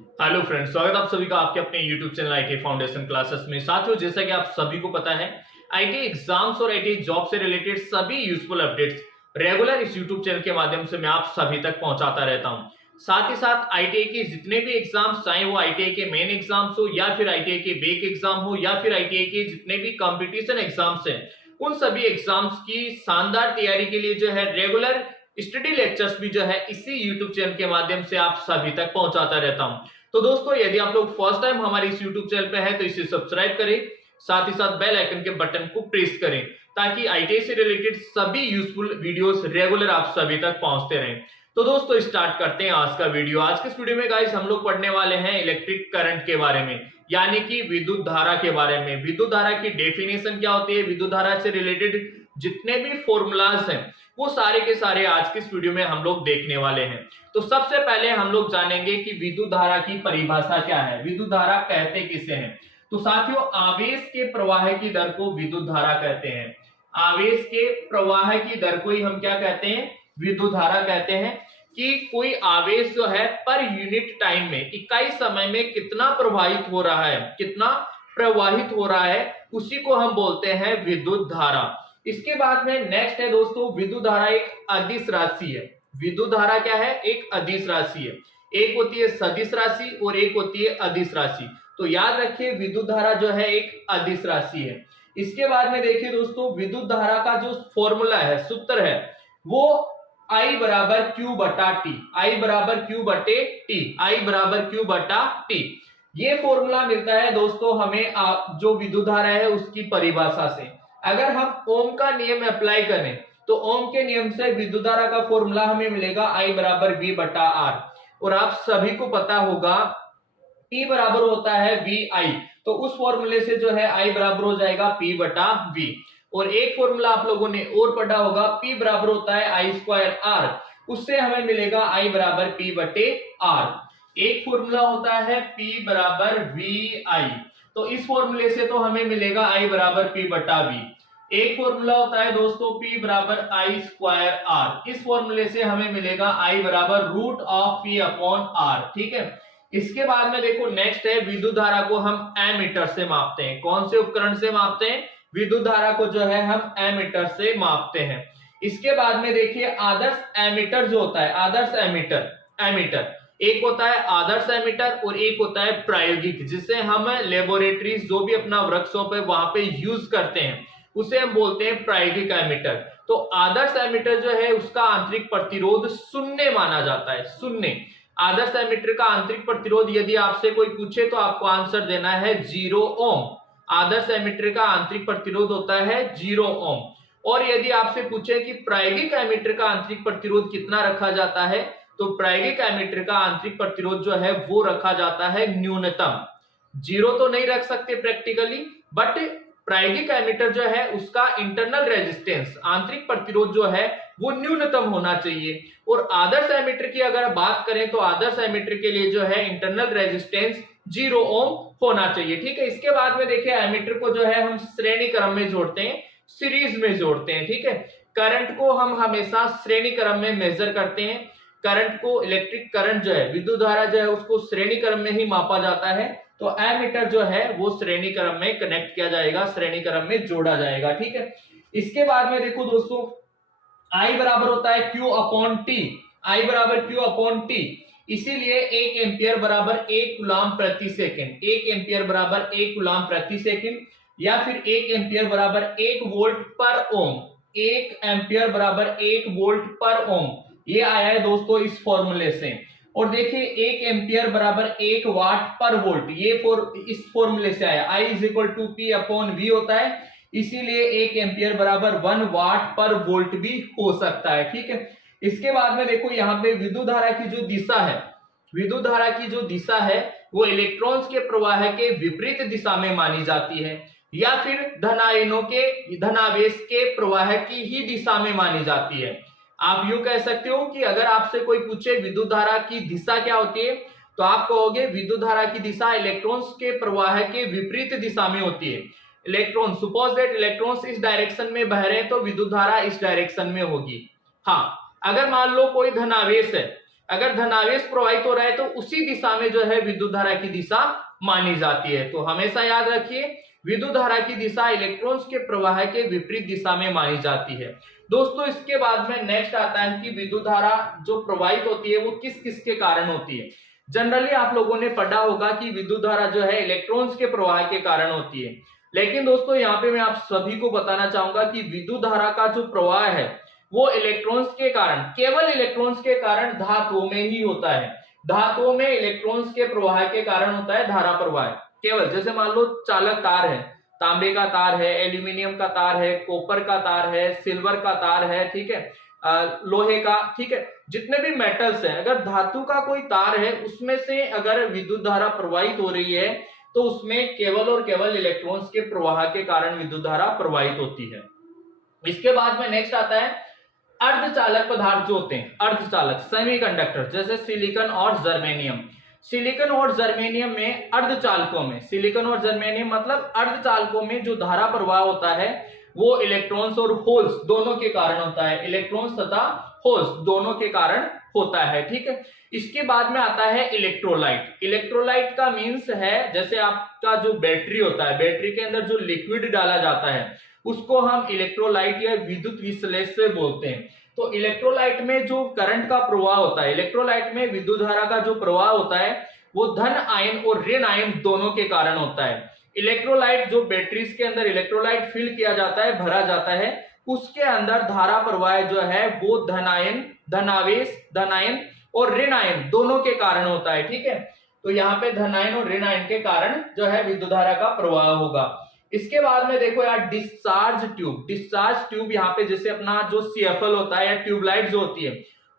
Hello friends, स्वागत है आप सभी का आपके अपने YouTube channel IT foundation classes में। साथियों, जैसा कि आप सभी को पता है, आईटी एग्जाम्स और आईटी जॉब से रिलेटेड सभी यूजफुल अपडेट्स रेगुलर इस YouTube चैनल के माध्यम से मैं आप सभी तक पहुंचाता रहता हूं। साथ ही साथ आईटीआई के जितने भी एग्जाम्स, चाहे वो आईटीआई के मेन एग्जाम्स हो या फिर आईटीआई के बेक एग्जाम हो या फिर आईटीआई के जितने भी कॉम्पिटिशन एग्जाम्स हैं, उन सभी एग्जाम्स की शानदार तैयारी के लिए जो है रेगुलर स्टडी लेक्चर्स भी जो है इसी यूट्यूब चैनल के माध्यम से आप सभी तक पहुंचाता रहता हूं। तो दोस्तों, यदि आप लोग फर्स्ट टाइम हमारे इस यूट्यूब चैनल पे हैं तो इसे सब्सक्राइब करें, साथ ही साथ बेल आइकन के बटन को प्रेस करें ताकि आईटीआई से रिलेटेड सभी यूजफुल वीडियोस रेगुलर आप सभी तक पहुंचते रहें। तो दोस्तों, स्टार्ट करते हैं आज का वीडियो। आज के इस वीडियो में गाइस हम लोग पढ़ने वाले हैं इलेक्ट्रिक करंट के बारे में, यानी कि विद्युत धारा के बारे में। विद्युत धारा की डेफिनेशन क्या होती है, विद्युत धारा से रिलेटेड जितने भी फॉर्मूलाज हैं वो सारे के सारे आज के इस वीडियो में हम लोग देखने वाले हैं। तो सबसे पहले हम लोग जानेंगे कि विद्युत धारा की परिभाषा क्या है, विद्युत धारा कहते किसे हैं। तो साथियों, आवेश के प्रवाह की दर को विद्युत धारा कहते हैं। आवेश के प्रवाह की दर को ही हम क्या कहते हैं, विद्युत धारा कहते हैं। कि कोई आवेश जो है पर यूनिट टाइम में, इकाई समय में कितना प्रवाहित हो रहा है, कितना प्रवाहित हो रहा है, उसी को हम बोलते हैं विद्युत धारा। इसके बाद में नेक्स्ट है दोस्तों, विद्युत धारा एक अदिश राशि है। विद्युत धारा क्या है, एक अदिश राशि है। एक होती है सदिश राशि और एक होती है अदिश राशि। तो याद रखिए, विद्युत धारा जो है एक अदिश राशि है। इसके बाद में देखिए दोस्तों, विद्युत धारा का जो फॉर्मूला है, सूत्र है, वो I बराबर Q बटा टी, I बराबर Q बटे टी, I बराबर Q बटा टी। ये फॉर्मूला मिलता है दोस्तों हमें जो विद्युत धारा है उसकी परिभाषा से। अगर हम ओम का नियम अप्लाई करें तो ओम के नियम से विद्युत धारा का फॉर्मूला हमें मिलेगा I बराबर V बटा R। और आप सभी को पता होगा P बराबर होता है VI, तो उस फॉर्मूले से जो है I बराबर हो जाएगा P बटा V। और एक फॉर्मूला आप लोगों ने और पढ़ा होगा, P बराबर होता है I स्क्वायर R, उससे हमें मिलेगा I बराबर P बटे R। एक फॉर्मूला होता है P बराबर VI, तो इस फॉर्मूले से तो हमें मिलेगा I बराबर P बटा V। एक फॉर्मूला होता है दोस्तों P बराबर I स्क्वायर R, इस फॉर्मूले से हमें मिलेगा I बराबर root of P upon R। ठीक है। इसके बाद में देखो नेक्स्ट है, विद्युत धारा को हम एमीटर से मापते हैं। कौन से उपकरण से मापते हैं, विद्युत धारा को जो है हम एमीटर से मापते हैं। इसके बाद में देखिए, आदर्श एमीटर जो होता है, आदर्श एमीटर एक होता है आदर्श एमीटर और एक होता है प्रायोगिक, जिसे हम लेबोरेटरीज जो भी अपना वर्कशॉप है वहां पे यूज करते हैं, उसे हम बोलते हैं प्रायोगिक एमीटर। तो आदर्श एमीटर जो है उसका आंतरिक प्रतिरोध शून्य माना जाता है, शून्य। आदर्श एमीटर का आंतरिक प्रतिरोध यदि आपसे कोई पूछे तो आपको आंसर देना है 0 ओम। आदर्श एमीटर का आंतरिक प्रतिरोध होता है 0 ओम। और यदि आपसे पूछे कि प्रायोगिक एमीटर का आंतरिक प्रतिरोध कितना रखा जाता है, तो प्रायोगिक एमीटर का आंतरिक प्रतिरोध जो है वो रखा जाता है न्यूनतम। 0 तो नहीं रख सकते प्रैक्टिकली, बट प्रायोगिक एमीटर जो है उसका इंटरनल रेजिस्टेंस, आंतरिक प्रतिरोध जो है वो न्यूनतम होना चाहिए। और आदर्श एमीटर की अगर बात करें तो आदर्श एमीटर के लिए जो है इंटरनल रेजिस्टेंस 0 ओम होना चाहिए। ठीक है। इसके बाद में देखिए, एमीटर को जो है हम श्रेणी क्रम में जोड़ते हैं, सीरीज में जोड़ते हैं। ठीक है। करंट को हम हमेशा श्रेणी क्रम में मेजर करते हैं। करंट को, इलेक्ट्रिक करंट जो है, विद्युत धारा जो है उसको श्रेणी क्रम में ही मापा जाता है। तो एमीटर जो है वो श्रेणी क्रम में कनेक्ट किया जाएगा, श्रेणी क्रम में जोड़ा जाएगा। ठीक है। इसके बाद में देखो दोस्तों, I बराबर होता है Q अपॉन टी, I बराबर Q अपॉन टी। इसीलिए 1 एम्पियर बराबर 1 कूलम प्रति सेकंड, 1 एम्पियर बराबर 1 कूलम प्रति सेकंड, या फिर 1 एम्पियर बराबर 1 वोल्ट पर ओम, 1 एम्पियर बराबर 1 वोल्ट पर ओम, ये आया है दोस्तों इस फॉर्मूले से। और देखिए, 1 एम्पियर बराबर 1 वाट पर वोल्ट, ये इस फॉर्मूले से आया। I is equal to P upon V होता है, इसीलिए 1 एम्पियर बराबर 1 वाट पर वोल्ट भी हो सकता है। ठीक है। इसके बाद में देखो, यहाँ पे विद्युत धारा की जो दिशा है, विद्युत धारा की जो दिशा है वो इलेक्ट्रॉन्स के प्रवाह के विपरीत दिशा में मानी जाती है, या फिर धनायनों के, धनावेश के प्रवाह की ही दिशा में मानी जाती है। आप यूं कह सकते हो कि अगर आपसे कोई पूछे विद्युत धारा की दिशा क्या होती है, तो आप कहोगे विद्युत धारा की दिशा इलेक्ट्रॉन्स के प्रवाह के विपरीत दिशा में होती है। इलेक्ट्रॉन, सपोज दैट इलेक्ट्रॉन्स इस डायरेक्शन में बह रहे हैं तो विद्युत धारा इस डायरेक्शन में होगी। हाँ, अगर मान लो कोई धनावेश है, अगर धनावेश प्रवाहित हो रहा है तो उसी दिशा में जो है विद्युत धारा की दिशा मानी जाती है। तो हमेशा याद रखिए, विद्युत धारा की दिशा इलेक्ट्रॉन्स के प्रवाह के विपरीत दिशा में मानी जाती है। दोस्तों इसके बाद में नेक्स्ट आता है कि विद्युत धारा जो प्रवाहित होती है वो किस किस के कारण होती है। जनरली आप लोगों ने पढ़ा होगा कि विद्युत धारा जो है इलेक्ट्रॉन्स के प्रवाह के कारण होती है, लेकिन दोस्तों यहाँ पे मैं आप सभी को बताना चाहूंगा कि विद्युत धारा का जो प्रवाह है वो इलेक्ट्रॉन्स के कारण, केवल इलेक्ट्रॉन्स के कारण धातुओं में ही होता है। धातुओं में इलेक्ट्रॉन्स के प्रवाह के कारण होता है धारा प्रवाह। केवल जैसे मान लो चालक तार है, तांबे का तार है, एल्यूमिनियम का तार है, कॉपर का तार है, सिल्वर का तार है, ठीक है, लोहे का, ठीक है, जितने भी मेटल्स हैं, अगर धातु का कोई तार है उसमें से अगर विद्युत धारा प्रवाहित हो रही है तो उसमें केवल और केवल इलेक्ट्रॉन्स के प्रवाह के कारण विद्युत धारा प्रवाहित होती है। इसके बाद में नेक्स्ट आता है अर्धचालक पदार्थ जो होते हैं, अर्धचालक सेमीकंडक्टर, जैसे सिलिकॉन और जर्मेनियम। सिलिकॉन और जर्मेनियम में अर्धचालकों में, सिलिकॉन और जर्मेनियम मतलब अर्धचालकों में जो धारा प्रवाह होता है वो इलेक्ट्रॉन्स और होल्स दोनों के कारण होता है, इलेक्ट्रॉन्स तथा होल्स दोनों के कारण होता है, ठीक है। इसके बाद में आता है इलेक्ट्रोलाइट। इलेक्ट्रोलाइट का मीन्स है जैसे आपका जो बैटरी होता है, बैटरी के अंदर जो लिक्विड डाला जाता है उसको हम इलेक्ट्रोलाइट या विद्युत विश्लेष्य बोलते हैं। तो इलेक्ट्रोलाइट में जो करंट का प्रवाह होता है, इलेक्ट्रोलाइट में विद्युत धारा का जो प्रवाह होता है वो धन आयन और ऋण आयन दोनों के कारण होता है। इलेक्ट्रोलाइट जो बैटरीज के अंदर इलेक्ट्रोलाइट फिल किया जाता है, भरा जाता है, उसके अंदर धारा प्रवाह जो है वो धन आयन, धनावेश, धन आयन और ऋण आयन दोनों के कारण होता है, ठीक है। तो यहाँ पे धन आयन और ऋण आयन के कारण जो है विद्युत धारा का प्रवाह होगा। इसके बाद में देखो यार डिस्चार्ज ट्यूब, डिस्चार्ज ट्यूब यहाँ पे जैसे अपना जो सीएफएल होता है या ट्यूबलाइट जो होती है,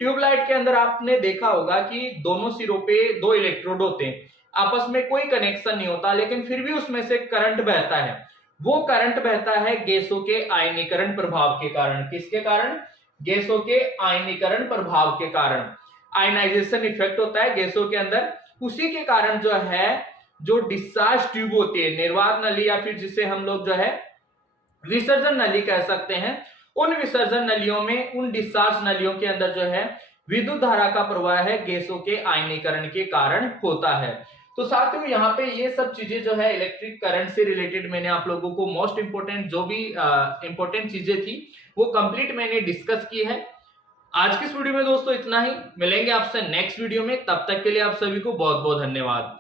ट्यूबलाइट के अंदर आपने देखा होगा कि दोनों सिरों पे दो इलेक्ट्रोड होते हैं, आपस में कोई कनेक्शन नहीं होता लेकिन फिर भी उसमें से करंट बहता है। वो करंट बहता है गैसों के आयनीकरण प्रभाव के कारण। किसके कारण? गैसों के आयनीकरण प्रभाव के कारण। आयनाइजेशन इफेक्ट होता है गैसों के अंदर, उसी के कारण जो है जो डिस्चार्ज ट्यूब होती है, निर्वात नली या फिर जिसे हम लोग जो है विसर्जन नली कह सकते हैं, उन विसर्जन नलियों में, उन डिस्चार्ज नलियों के अंदर जो है विद्युत धारा का प्रवाह है गैसों के आयनीकरण के कारण होता है। तो साथियों यहाँ पे ये सब चीजें जो है इलेक्ट्रिक करंट से रिलेटेड मैंने आप लोगों को मोस्ट इंपोर्टेंट जो भी इंपोर्टेंट चीजें थी वो कंप्लीट मैंने डिस्कस की है। आज की इस वीडियो में दोस्तों इतना ही, मिलेंगे आपसे नेक्स्ट वीडियो में, तब तक के लिए आप सभी को बहुत बहुत धन्यवाद।